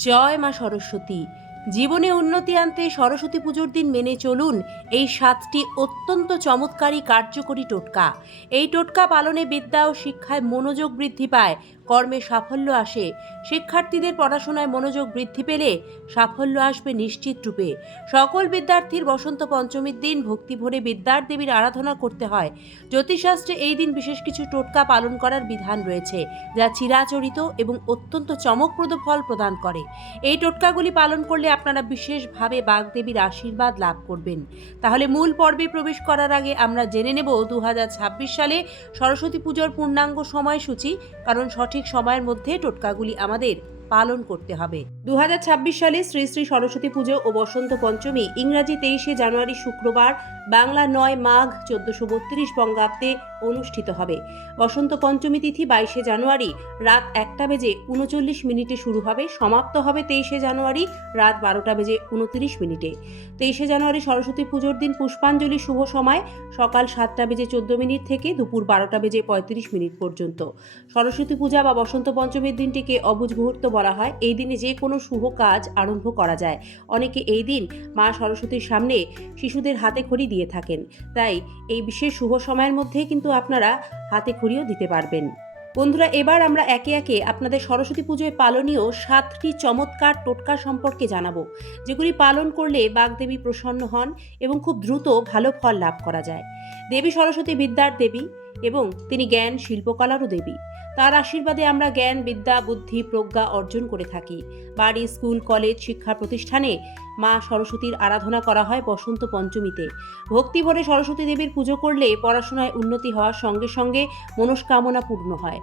জয় মা সরস্বতী। জীবনে উন্নতি আনতে সরস্বতী পুজোর দিন মেনে চলুন এই 7টি অত্যন্ত চমৎকারী কার্যকরী টোটকা। এই টোটকা পালনে বিদ্যা ও শিক্ষায় মনোযোগ বৃদ্ধি পায়, কর্মে সাফল্য আসে। শিক্ষার্থীদের পড়াশোনায় মনোযোগ বৃদ্ধি পেলে সাফল্য আসবে নিশ্চিত রূপে। সকল বিদ্যার্থীর বসন্ত পঞ্চমীর দিন ভক্তি ভরে বিদ্যার দেবীর আরাধনা করতে হয়। জ্যোতিষশাস্ত্রে এই দিন বিশেষ কিছু টোটকা পালন করার বিধান রয়েছে, যা চিরাচরিত এবং অত্যন্ত চমকপ্রদ ফল প্রদান করে। এই টোটকাগুলি পালন করলে আপনারা বিশেষভাবে বাগদেবীর আশীর্বাদ লাভ করবেন। তাহলে মূল পর্বে প্রবেশ করার আগে আমরা জেনে নেব 2026 সালে সরস্বতী পুজোর পূর্ণাঙ্গ সময়সূচি, কারণ সঠিক সময়ের মধ্যে টোটকাগুলি আমাদের পালন করতে হবে। 2026 সালে শ্রী শ্রী সরস্বতী পুজো ও বসন্ত পঞ্চমী ইংরাজি 23শে জানুয়ারি শুক্রবার, বাংলা 9 মাঘ 1432 বঙ্গাব্দে অনুষ্ঠিত হবে। বসন্ত পঞ্চমী তিথি 22শে জানুয়ারি রাত 1টা বেজে 39 মিনিটে শুরু হবে, সমাপ্ত হবে 23শে জানুয়ারি রাত 12টা বেজে 29 মিনিটে। 23শে জানুয়ারি সরস্বতী পুজোর দিন পুষ্পাঞ্জলি শুভ সময় সকাল 7টা বেজে 14 মিনিট থেকে দুপুর 12টা বেজে 35 মিনিট পর্যন্ত। সরস্বতী পূজা বা বসন্ত পঞ্চমীর দিনটিকে অবুঝ মুহূর্ত বলা হয়। এই দিনে যে কোনো শুভ কাজ আরম্ভ করা যায়। অনেকে এই দিন মা সরস্বতীর সামনে শিশুদের হাতে খড়ি দিয়ে থাকেন, তাই এই বিশেষ শুভ সময়ের মধ্যে কিন্তু আপনারা হাতে খড়িও দিতে পারবেন। বন্ধুরা, এবার আমরা একে একে আপনাদের সরস্বতী পুজোয় পালনীয় 7টি চমৎকার টোটকা সম্পর্কে জানাবো, যেগুলি পালন করলে বাগদেবী প্রসন্ন হন এবং খুব দ্রুত ভালো ফল লাভ করা যায়। দেবী সরস্বতী বিদ্যার দেবী এবং তিনি জ্ঞান শিল্পকলারও দেবী। তার আশীর্বাদে আমরা জ্ঞান, বিদ্যা, বুদ্ধি, প্রজ্ঞা অর্জন করে থাকি। বাড়ি, স্কুল, কলেজ, শিক্ষা প্রতিষ্ঠানে মা সরস্বতীর আরাধনা করা হয় বসন্ত পঞ্চমীতে। ভক্তি ভরে সরস্বতী দেবীর পুজো করলে পড়াশোনায় উন্নতি হওয়ার সঙ্গে সঙ্গে মনস্কামনা পূর্ণ হয়,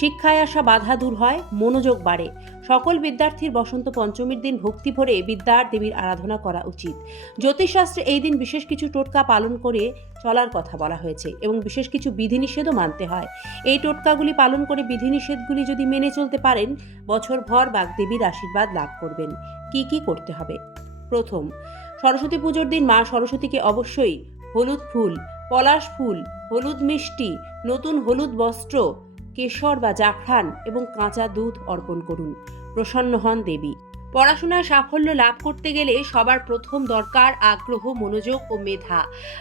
শিক্ষায় আসা বাধা দূর হয়, মনোযোগ বাড়ে। সকল বিদ্যার্থীর বসন্ত পঞ্চমীর দিন ভক্তি ভরে বিদ্যার দেবীর আরাধনা করা উচিত। জ্যোতিষশাস্ত্রে এই দিন বিশেষ কিছু টোটকা পালন করে চলার কথা বলা হয়েছে এবং বিশেষ কিছু বিধিনিষেধও মানতে হয়। এই টোটকাগুলি পালন করে বিধিনিষেধগুলি যদি মেনে চলতে পারেন, বছরভর বাগদেবীর আশীর্বাদ লাভ করবেন। কি কি করতে হবে? প্রথম, সরস্বতী পুজোর দিন মা সরস্বতীকে অবশ্যই হলুদ ফুল, পলাশ ফুল, হলুদ মিষ্টি, নতুন হলুদ বস্ত্র, কেশর বা জাফরান এবং কাঁচা দুধ অর্পণ করুন। প্রসন্ন হন দেবী। পড়াশোনায় সাফল্য লাভ করতে গেলে সবার প্রথম দরকার আগ্রহ, মনোযোগ ও মেধা।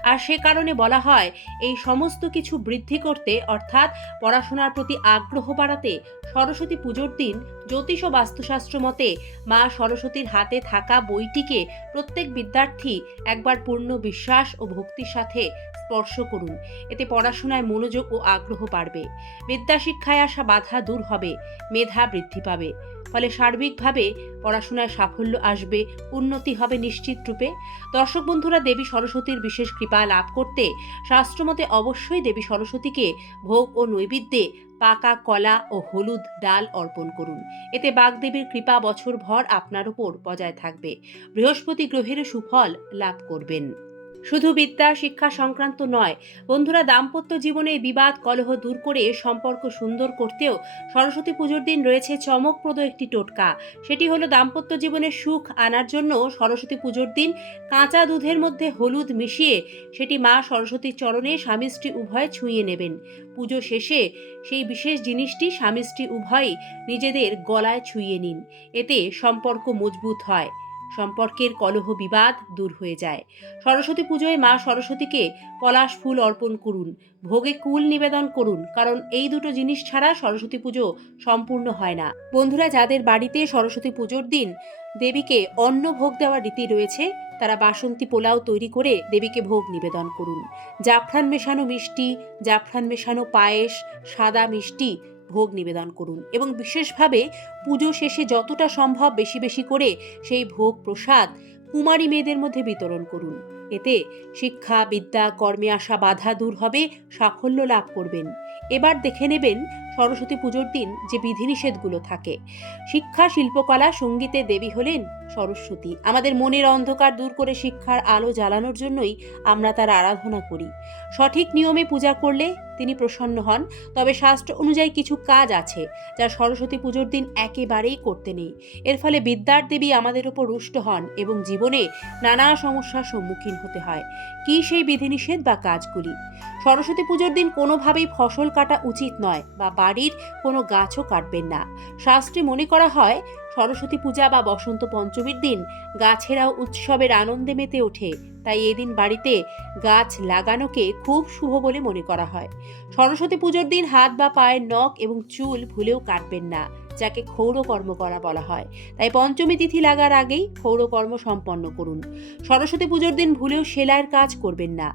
আর সে কারণে বলা হয়, এই সমস্ত কিছু বৃদ্ধি করতে অর্থাৎ পড়াশোনার প্রতি আগ্রহ বাড়াতে সরস্বতী পুজোর দিন জ্যোতিষ ও বাস্তুশাস্ত্র মতে মা সরস্বতীর হাতে থাকা বইটিকে প্রত্যেক বিদ্যার্থী একবার পূর্ণ বিশ্বাস ও ভক্তির সাথে স্পর্শ করুন। এতে পড়াশোনায় মনোযোগ ও আগ্রহ বাড়বে, বিদ্যা শিক্ষায় আসা বাধা দূর হবে, মেধা বৃদ্ধি পাবে। ফলে সার্বিকভাবে পড়াশোনায় সাফল্য আসবে, উন্নতি হবে নিশ্চিত রূপে। দর্শক বন্ধুরা, দেবী সরস্বতীর বিশেষ কৃপা লাভ করতে শাস্ত্রমতে অবশ্যই দেবী সরস্বতীকে ভোগ ও নৈবেদ্যে পাকা কলা ও হলুদ ডাল অর্পণ করুন। এতে বাগদেবীর কৃপা বছরভর আপনার উপর বজায় থাকবে। বৃহস্পতি গ্রহের সুফল লাভ করবেন। শুধু বিদ্যা শিক্ষা সংক্রান্ত নয় বন্ধুরা, দাম্পত্য জীবনে বিবাদ কলহ দূর করে সম্পর্ক সুন্দর করতেও সরস্বতী পুজোর দিন রয়েছে চমকপ্রদ একটি টোটকা। সেটি হলো দাম্পত্য জীবনে সুখ আনার জন্য সরস্বতী পুজোর দিন কাঁচা দুধের মধ্যে হলুদ মিশিয়ে সেটি মা সরস্বতীর চরণে স্বামী স্ত্রী উভয়ে ছুঁয়ে নেবেন। পুজো শেষে সেই বিশেষ জিনিসটি স্বামী স্ত্রী উভয়ই নিজেদের গলায় ছুঁয়ে নিন। এতে সম্পর্ক মজবুত হয়, সম্পর্কের কলহ বিবাদ দূর হয়ে যায়। সরস্বতী পুজোয় মা সরস্বতীকে পলাশ ফুল অর্পণ করুন, ভোগে কুল নিবেদন করুন, কারণ এই দুটো জিনিস ছাড়া সরস্বতী পুজো সম্পূর্ণ হয় না। বন্ধুরা, যাদের বাড়িতে সরস্বতী পুজোর দিন দেবীকে অন্ন ভোগ দেওয়ার রীতি রয়েছে, তারা বাসন্তী পোলাও তৈরি করে দেবীকে ভোগ নিবেদন করুন। জাফরান মেশানো মিষ্টি, জাফরান মেশানো পায়েস, সাদা মিষ্টি ভোগ নিবেদন করুন এবং বিশেষভাবে পুজো শেষে যতটা সম্ভব বেশি বেশি করে সেই ভোগ প্রসাদ কুমারী মেয়েদের মধ্যে বিতরণ করুন। এতে শিক্ষা, বিদ্যা, কর্মে আসা বাধা দূর হবে, সাফল্য লাভ করবেন। এবার দেখে নেবেন সরস্বতী পুজোর দিন যে বিধিনিষেধগুলো থাকে। শিক্ষা, শিল্পকলা, সঙ্গীতে দেবী হলেন সরস্বতী। আমাদের মনের অন্ধকার দূর করে শিক্ষার আলো জ্বালানোর জন্যই আমরা তার আরাধনা করি। সঠিক নিয়মে পূজা করলে তিনি প্রসন্ন হন। তবে শাস্ত্র অনুযায়ী কিছু কাজ আছে যা সরস্বতী পুজোর দিন একেবারেই করতে নেই। এর ফলে বিদ্যার দেবী আমাদের উপর রুষ্ট হন এবং জীবনে নানা সমস্যার সম্মুখীন হতে হয়। কি সেই বিধিনিষেধ বা কাজগুলি? সরস্বতী পুজোর দিন কোনোভাবেই ফসল কাটা উচিত নয় বা বাড়ির কোনো গাছও কাটবেন না। শাস্ত্রে মনে করা হয় সরস্বতী পূজা বা বসন্ত পঞ্চমীর দিন গাছেরাও উৎসবের আনন্দে মেতে ওঠে, তাই এদিন বাড়িতে গাছ লাগানোকে খুব শুভ বলে মনে করা হয়। সরস্বতী পুজোর দিন হাত বা পায়ের নখ এবং চুল ভুলেও কাটবেন না, যাকে ক্ষৌরকর্ম করা বলা হয়। তাই পঞ্চমী তিথি লাগার আগেই ক্ষৌরকর্ম সম্পন্ন করুন। সরস্বতী পুজোর দিন ভুলেও সেলাইয়ের কাজ করবেন না।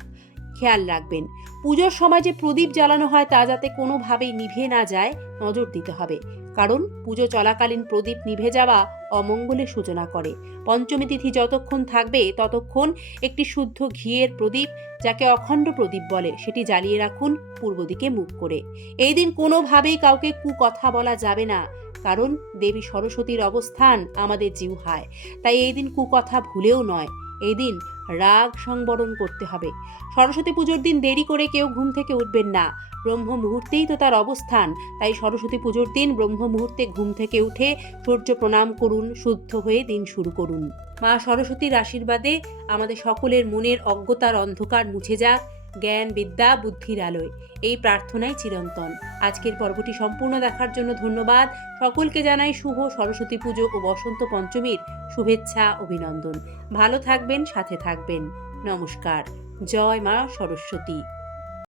খেয়াল রাখবেন, পুজোর সময় যে প্রদীপ জ্বালানো হয় তা যাতে কোনোভাবেই নিভে না যায় নজর দিতে হবে, কারণ পুজো চলাকালীন প্রদীপ নিভে যাওয়া অমঙ্গলের সূচনা করে। পঞ্চমী তিথি যতক্ষণ থাকবে ততক্ষণ একটি শুদ্ধ ঘিয়ের প্রদীপ, যাকে অখণ্ড প্রদীপ বলে, সেটি জ্বালিয়ে রাখুন পূর্ব দিকে মুখ করে। এই দিন কোনোভাবেই কাউকে কুকথা বলা যাবে না, কারণ দেবী সরস্বতীর অবস্থান আমাদের জিহ্বায়। তাই এই দিন কুকথা ভুলেও নয়, এই দিন রাগ সংবরণ করতে হবে। সরস্বতী পুজোর দিন দেরি করে কেউ ঘুম থেকে উঠবেন না, ব্রহ্ম মুহূর্তেই তো তার অবস্থান। তাই সরস্বতী পুজোর দিন ব্রহ্ম মুহূর্তে ঘুম থেকে উঠে সূর্য প্রণাম করুন, শুদ্ধ হয়ে দিন শুরু করুন। মা সরস্বতীর আশীর্বাদে আমাদের সকলের মনের অজ্ঞতার অন্ধকার মুছে যাক, জ্ঞান বিদ্যা বুদ্ধির আলোয়, এই প্রার্থনাই চিরন্তন। আজকের পর্বটি সম্পূর্ণ দেখার জন্য ধন্যবাদ। সকলকে জানাই শুভ সরস্বতী পুজো ও বসন্ত পঞ্চমীর শুভেচ্ছা, অভিনন্দন। ভালো থাকবেন, সাথে থাকবেন। নমস্কার। জয় মা সরস্বতী।